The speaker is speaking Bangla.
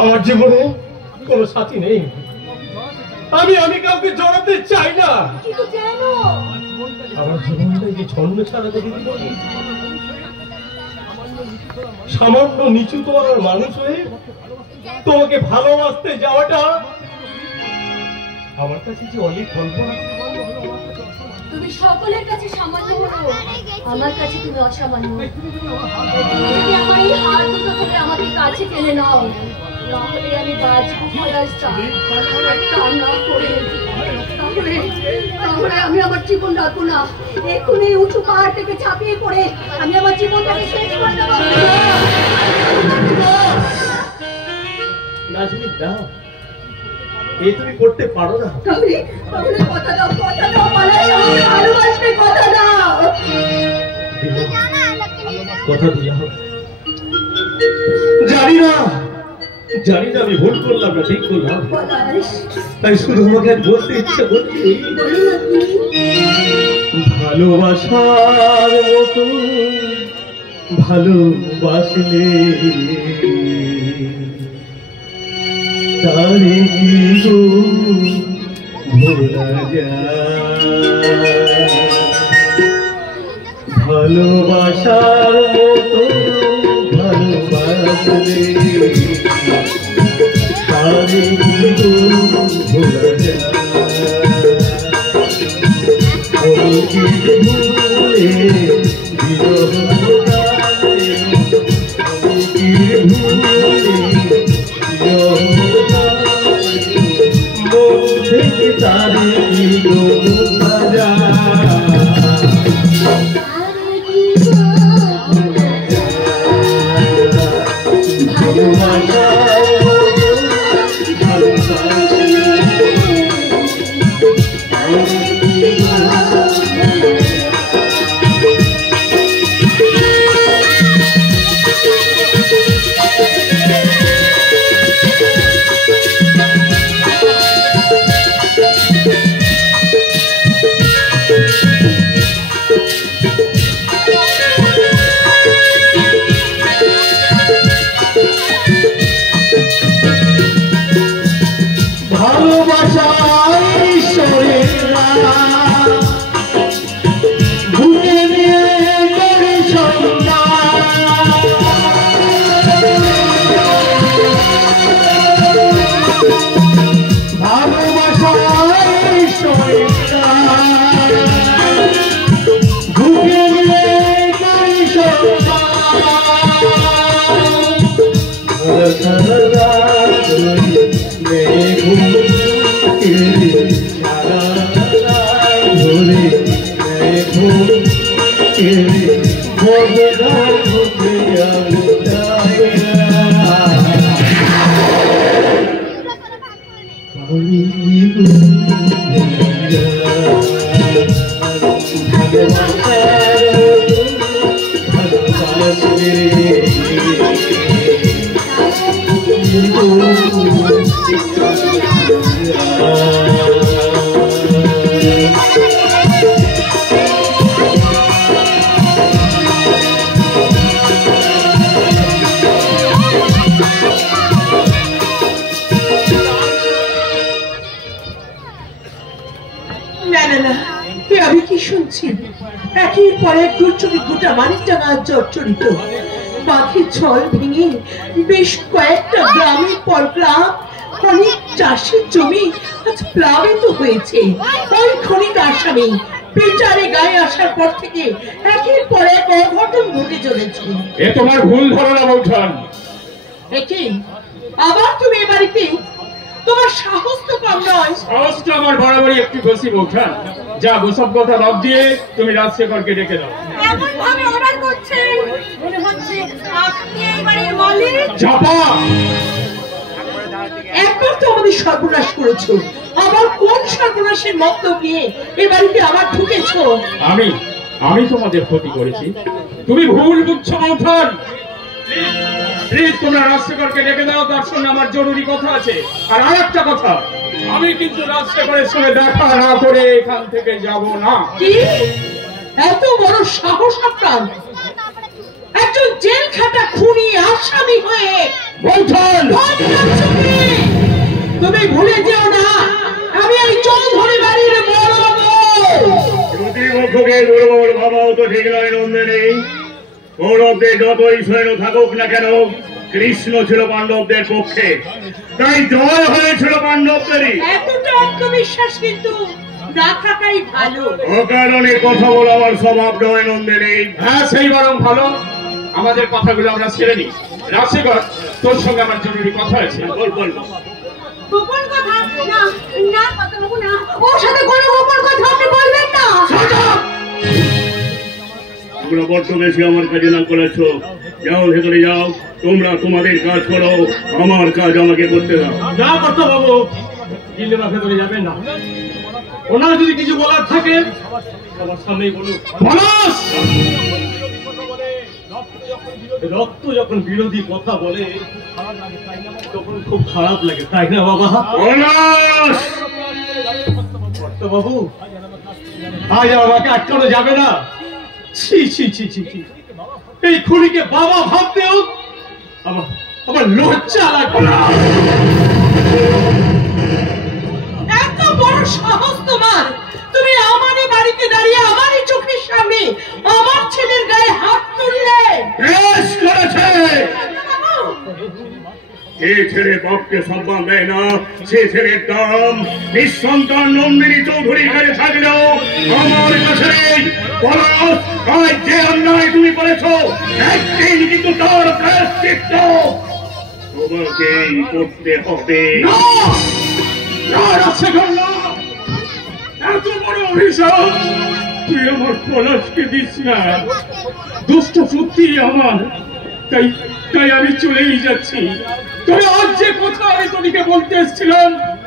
আমার জীবনে কোনো সাথী নেই। আমি কাউকে জড়াতে চাই না। আমার জীবনটা যে ছন্ন ছাড়া করে দিল। সামান্য নিচু তোমার মানুষ হয়ে তোমাকে ভালোবাসতে যাওয়াটা আমার কাছে যে অনেক কল্পনা। তুমি সকলের কাছে সামান্য হলো, আমার কাছে তুমি অসামান্য। আমার এই হাত দুটো ধরে আমাদের কাছে টেনে নাও, নাহলে আমি বাঁচবো তাহলে আমি আমার জীবন রাখবো না। এক্ষুনি উঁচু পাহাড় থেকে ঝাঁপিয়ে পড়ে আমি আমার জীবনটাকে শেষ করে দেবো। এই তুমি করতে পারো না। তাহলে কথা দাও, কথা দাও, ভালোবাসবে, কথা দাও। কথা দিলাম। জানি না আমি ভুল করলাম না ঠিক করলাম, তাই শুধু তোমাকে বলতে ইচ্ছা করছি, ভালোবাসার মতো ভালোবাসলে তারে কি গো ভোলা যায়। ভালোবাসার মতো ভালোবাসলে তারে কি গো ভোলা যায়। ভুলে বিরহ তারে কি গো ভোলা পাখির ছল ভেঙে বেশ কয়েকটা গ্রামের পর গ্রাম অনেক চাষের জমি আজ প্লাবিত হয়েছে। ওই খনিক আসামি পেটারে গায়ে আসার পর থেকে একের পর এক অঘটন ঘটে চলেছে। এ তোমার ভুল ধারণা বৌঠান। একে আবার তুমি এ বাড়িতে, তোমার সাহস তো কম নয়। সাহসটা আমার বরাবরই একটু বেশি বৌঠান। যা গোসব কথা বাদ দিয়ে তুমি রাজশেখরকে ডেকে দাও। এমন ভাবে অর্ডার করছেন মনে হচ্ছে আপনি এই বাড়ির মালিক। চাপা, একবার তো আমাদের সর্বনাশ করেছো, আবার কোন সর্বনাশের মতলব নিয়ে এই বাড়িতে আবার ঢুকেছো? আমি তোমাদের ক্ষতি করেছি, তুমি ভুল বুঝছো বৌঠান। প্লিজ তোমরা রাজশেখরকে ডেকে দাও, তার সঙ্গে আমার জরুরি কথা আছে। আর আরেকটা কথা, আমি কিন্তু রাজশেখরের সঙ্গে দেখা না করে এখান থেকে যাব না। কি এত বড় সাহস আপনার? একজন জেল খাটা খুনি হয়ে বৌঠান তুমি ভুলে যেও না আমি এই চৌধুরী বাড়ির বড় বউ। প্রতিপক্ষকে দুর্বল ভাবাও তো ঠিক নয় নন্দিনী। কৌরবদের যতই সৈন্য থাকুক না কেন, কৃষ্ণ ছিল পাণ্ডবদের পক্ষে, তাই জয় হয়েছিল পাণ্ডবদেরই। এতটা আত্মবিশ্বাস কিন্তু না থাকাই ভালো। অকারণে কথা বলা আমার স্বভাব নয় নন্দিনী। হ্যাঁ, সেই বরং ভালো। আমাদের কথাগুলো আমরা ছেড়ে নিই। রাজশেখর, তোর সঙ্গে আমার জরুরি কথা আছে। বল বল। গোপন কথা না, না কথা বলবো না। ওর সাথে কোনো গোপন কথা আপনি বলবেন না। তোমরা বড্ড বেশি আমার কাজে না করেছ। যাও, ভেতরে যাও, তোমরা তোমাদের কাজ করো, আমার কাজ আমাকে করতে দাও। না করতে বাবু, গিল্লিরা ভেতরে যাবেন না। ওনার যদি কিছু বলার থাকে আমার সামনেই বলুন। পলাশ! রক্ত যখন বিরোধী কথা বলে তখন খুব খারাপ লাগে, তাই না বাবা? পলাশ! বাবু, আজ আমাকে আটকানো যাবে না। ছি ছি ছি ছি ছি, এই খুনিকে বাবা ভাবতেও আমার লজ্জা লাগবে না। এত বড় সাহস তোমার! তুমি আমারই বাড়িতে দাঁড়িয়ে আমারই চোখের সামনে আমার ছেলের গায়ে হাত তুললে। বেশ করেছে। যে ছেলে বাপকে সম্মান দেয় না, সে ছেলের দাম নিঃসন্তান নন্দিনী চৌধুরীর কাছে থাকলেও আমার কাছে নেই। পলাশ, আজ যে অন্যায় তুমি করেছো, একদিন কিন্তু তার প্রায়শ্চিত্ত তোমাকেই করতে হবে। না! না, রাজশেখর, না! এত বড় অভিশাপ তুই আমার পলাশকে দিস না। দুষ্ট সত্যি আমার, তাই তাই আমি চলেই যাচ্ছি। তবে আজ যে কথা আমি তোদিকে বলতে এসেছিলাম